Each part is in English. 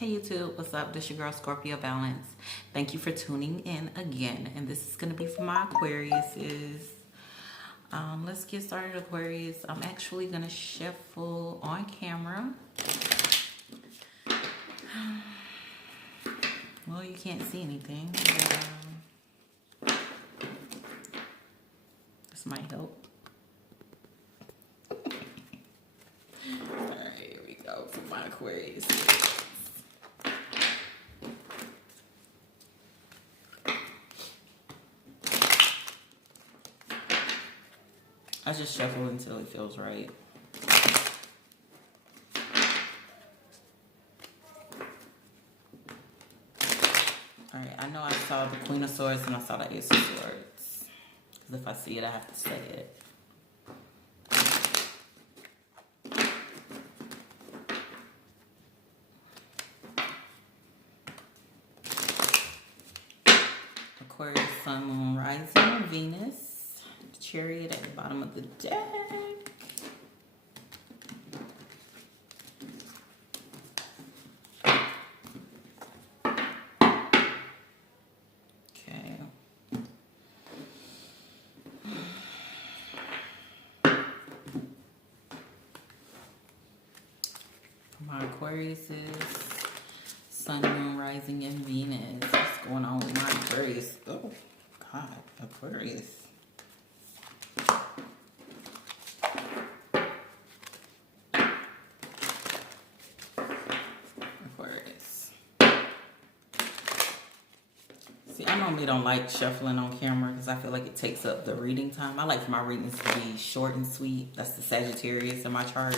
Hey YouTube, what's up? This your girl Scorpio Balance. Thank you for tuning in again. And this is going to be for my Aquariuses. Let's get started, Aquarius. I'm actually going to shuffle on camera. Well, you can't see anything. But, this might help. Alright, here we go for my Aquarius. I just shuffle until it feels right. Alright, I know I saw the Queen of Swords and I saw the Ace of Swords. Because if I see it, I have to say it. Aquarius, Sun, Moon, Rising, Venus. Chariot at the bottom of the deck. Okay. For my Aquariuses, Sun, Moon, Rising, and Venus. What's going on with my Aquarius? Oh, God, Aquarius. I normally don't like shuffling on camera because I feel like it takes up the reading time. I like for my readings to be short and sweet. That's the Sagittarius in my chart.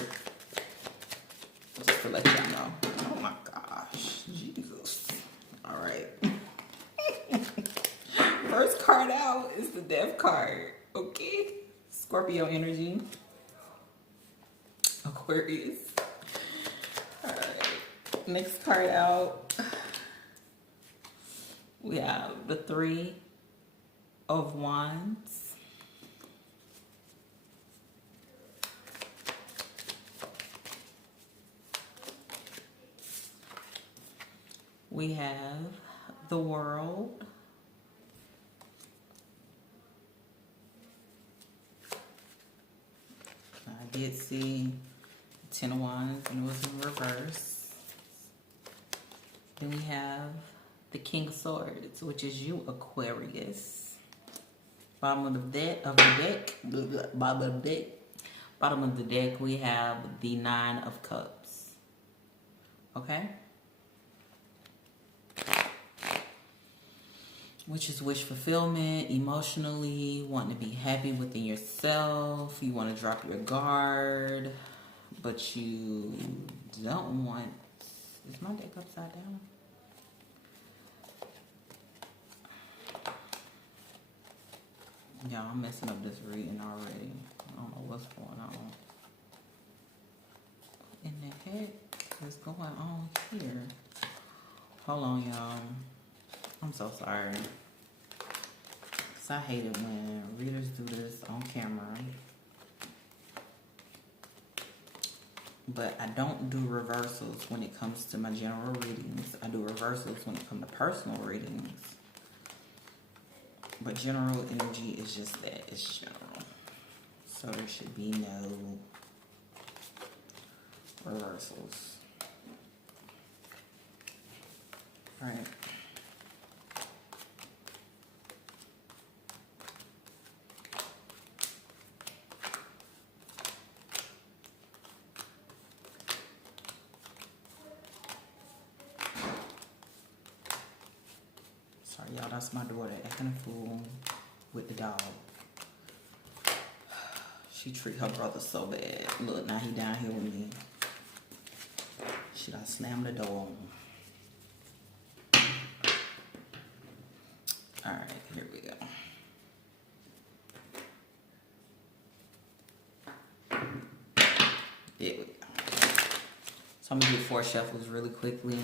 Just to let y'all know. Oh my gosh. Jesus. Alright. First card out is the Death card. Okay. Scorpio energy. Aquarius. Alright. Next card out. We have the Three of Wands. We have the World. I did see Ten of Wands and it was in reverse. Then we have the King of Swords, which is you, Aquarius. Bottom of the deck, bottom of the deck, we have the Nine of Cups. Okay? Which is wish fulfillment, emotionally, wanting to be happy within yourself. You want to drop your guard, but you don't want... Is my deck upside down? Yeah, I'm messing up this reading already. I don't know what's going on. What in the heck is going on here? Hold on, y'all. I'm so sorry. Because I hate it when readers do this on camera. But I don't do reversals when it comes to my general readings. I do reversals when it comes to personal readings. But general energy is just that. It's general. So there should be no reversals. Alright. Sorry, y'all, that's my daughter acting a fool with the dog. She treat her brother so bad. Look, now he down here with me. She done slammed the door. Alright, here we go. There we go. So I'm gonna do 4 shuffles really quickly.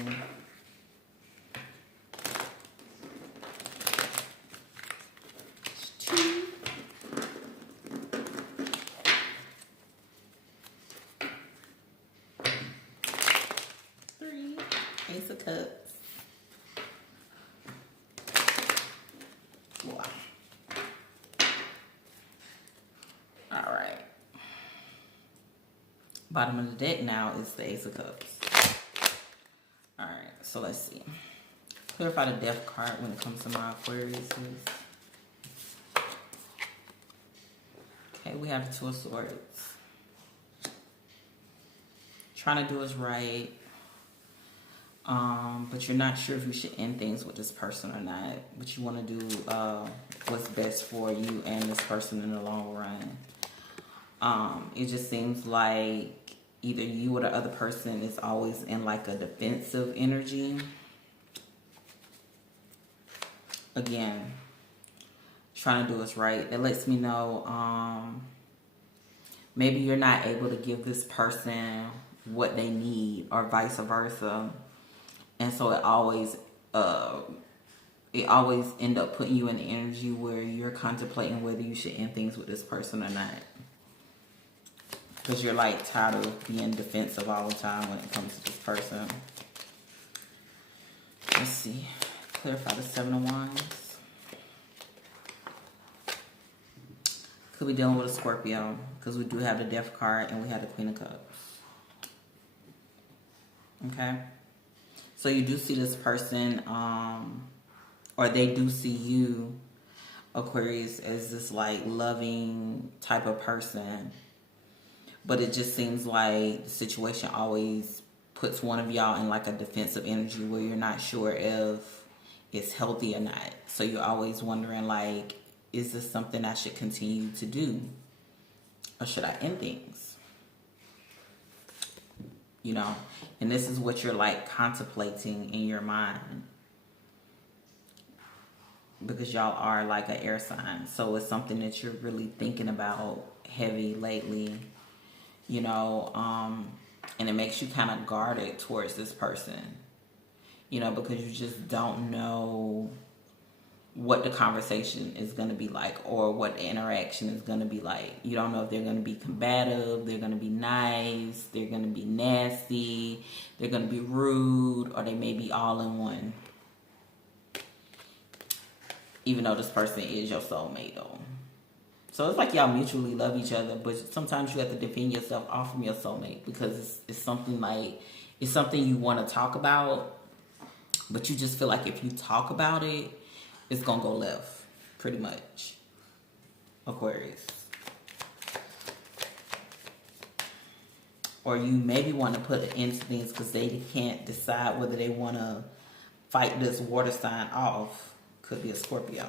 3, Ace of Cups. Wow. All right. Bottom of the deck now is the Ace of Cups. All right, so let's see. Clarify the Death card when it comes to my Aquarius. Okay, we have the Two of Swords. Trying to do is right. But you're not sure if you should end things with this person or not. But you want to do what's best for you and this person in the long run. It just seems like either you or the other person is always in like a defensive energy. Again, trying to do what's right. That lets me know maybe you're not able to give this person what they need or vice versa. And so it always end up putting you in the energy where you're contemplating whether you should end things with this person or not. Because you're like tired of being defensive all the time when it comes to this person. Let's see. Clarify the Seven of Wands. Could be dealing with a Scorpio. Because we do have the Death card and we have the Queen of Cups. Okay. So you do see this person, or they do see you, Aquarius, as this like loving type of person. But it just seems like the situation always puts one of y'all in like a defensive energy where you're not sure if it's healthy or not. So you're always wondering like, is this something I should continue to do? Or should I end things? You know, and this is what you're like contemplating in your mind. Because y'all are like an air sign. So it's something that you're really thinking about heavy lately. You know, and it makes you kind of guarded towards this person. You know, because you just don't know what the conversation is going to be like or what the interaction is going to be like. You don't know if they're going to be combative, they're going to be nice, they're going to be nasty, they're going to be rude, or they may be all in one. Even though this person is your soulmate though. So it's like y'all mutually love each other, but sometimes you have to defend yourself off from your soulmate because it's something like, it's something you want to talk about, but you just feel like if you talk about it, it's going to go left, pretty much. Aquarius. Or you maybe want to put an end to things because they can't decide whether they want to fight this water sign off. Could be a Scorpio.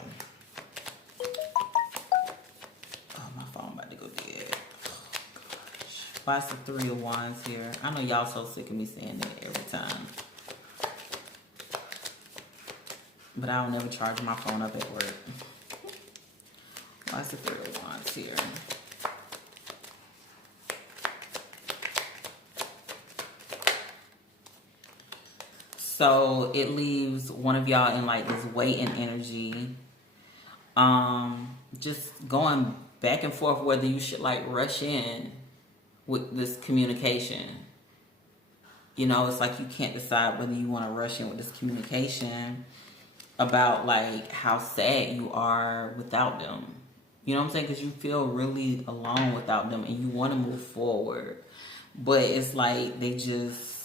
About to go dead. Oh, gosh. Why is the Three of Wands here? I know y'all so sick of me saying that every time. But I don't never charge my phone up at work. Why is the Three of Wands here? So it leaves one of y'all in like this waiting energy. Just going back and forth whether you should like rush in with this communication. You know, it's like you can't decide whether you want to rush in with this communication about like how sad you are without them. You know what I'm saying? Because you feel really alone without them and you want to move forward. But it's like they just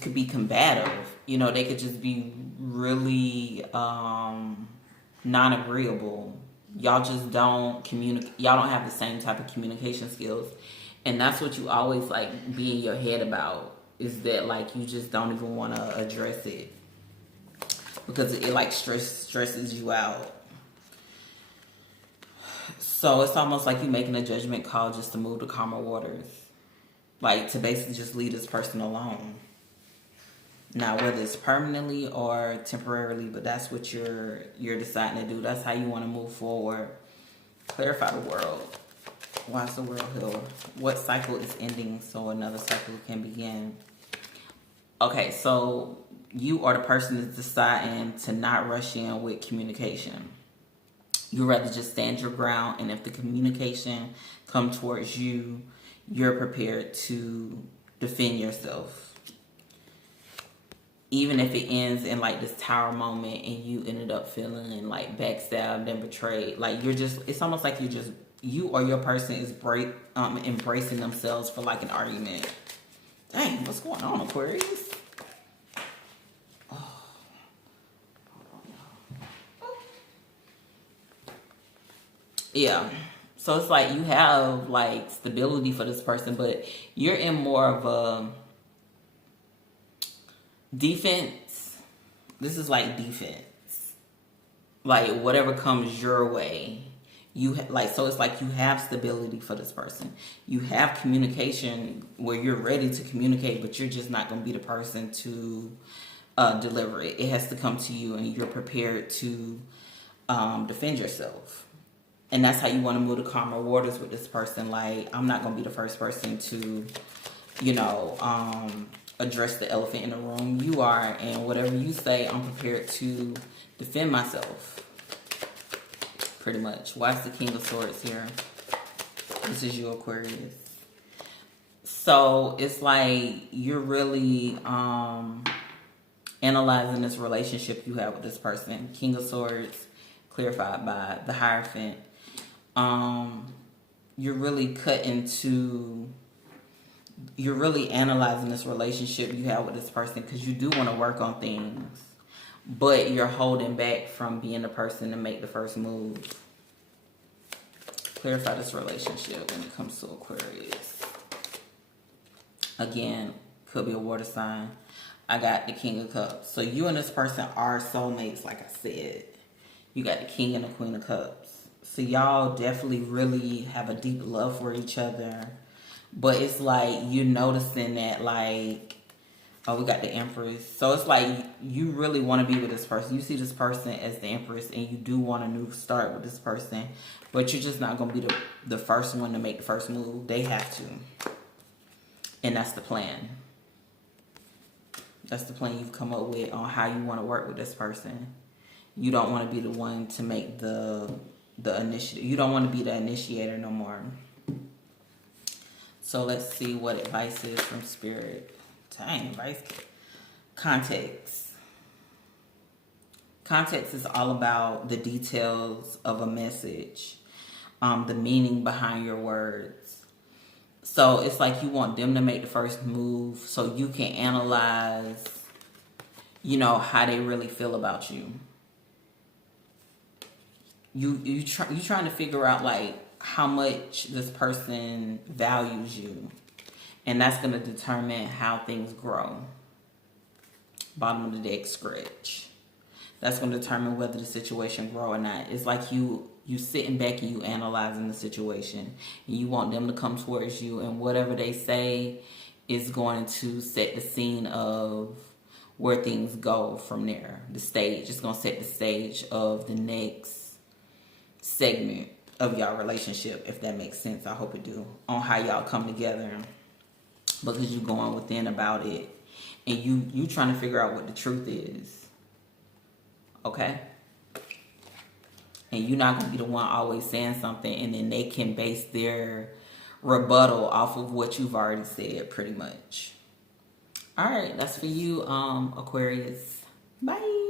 could be combative. You know, they could just be really non-agreeable. Y'all just don't communicate. Y'all don't have the same type of communication skills. And that's what you always like be in your head about, is that like you just don't even want to address it because it like stresses you out. So it's almost like you making a judgment call just to move to calmer waters, like to basically just leave this person alone. Now, whether it's permanently or temporarily, but that's what you're deciding to do. That's how you want to move forward. Clarify the world. Why is the world here? What cycle is ending so another cycle can begin? Okay, so you or the person is deciding to not rush in with communication. You'd rather just stand your ground, and if the communication come towards you, you're prepared to defend yourself. Even if it ends in like this tower moment and you ended up feeling like backstabbed and betrayed. Like you're just, it's almost like you or your person is embracing themselves for like an argument. Dang, what's going on, Aquarius? Yeah. So it's like you have like stability for this person, but you're in more of a defense. This is like defense. Like whatever comes your way, so it's like you have stability for this person. You have communication where you're ready to communicate, but you're just not going to be the person to deliver it. It has to come to you, and you're prepared to defend yourself. And that's how you want to move to calmer waters with this person. Like, I'm not going to be the first person to, address the elephant in the room. You are, and whatever you say, I'm prepared to defend myself. Pretty much. Why is the King of Swords here? This is you, Aquarius. So, it's like you're really analyzing this relationship you have with this person. King of Swords, clarified by the Hierophant. You're really analyzing this relationship you have with this person because you do want to work on things, but you're holding back from being the person to make the first move. Clarify this relationship when it comes to Aquarius. Again, could be a water sign. I got the King of Cups. So you and this person are soulmates, like I said. You got the King and the Queen of Cups. So y'all definitely really have a deep love for each other. But it's like you're noticing that, like, oh, we got the Empress. So it's like you really want to be with this person. You see this person as the Empress, and you do want a new start with this person. But you're just not going to be the first one to make the first move. They have to. And that's the plan. That's the plan you've come up with on how you want to work with this person. You don't want to be the one to make the initiative. You don't want to be the initiator no more. So let's see what advice is from Spirit. Dang, advice. Context. Context is all about the details of a message, the meaning behind your words. So it's like you want them to make the first move so you can analyze, how they really feel about you. You trying to figure out like how much this person values you, and that's going to determine how things grow. Bottom of the deck, scratch. That's going to determine whether the situation grow or not. It's like you sitting back and you analyzing the situation, and you want them to come towards you, and whatever they say is going to set the scene of where things go from there. The stage. It's going to set the stage of the next segment of y'all relationship, if that makes sense. I hope it do. On how y'all come together, because you going within about it, and you trying to figure out what the truth is. Okay? And you're not going to be the one always saying something, and then they can base their rebuttal off of what you've already said, pretty much. All right, that's for you, Aquarius. Bye.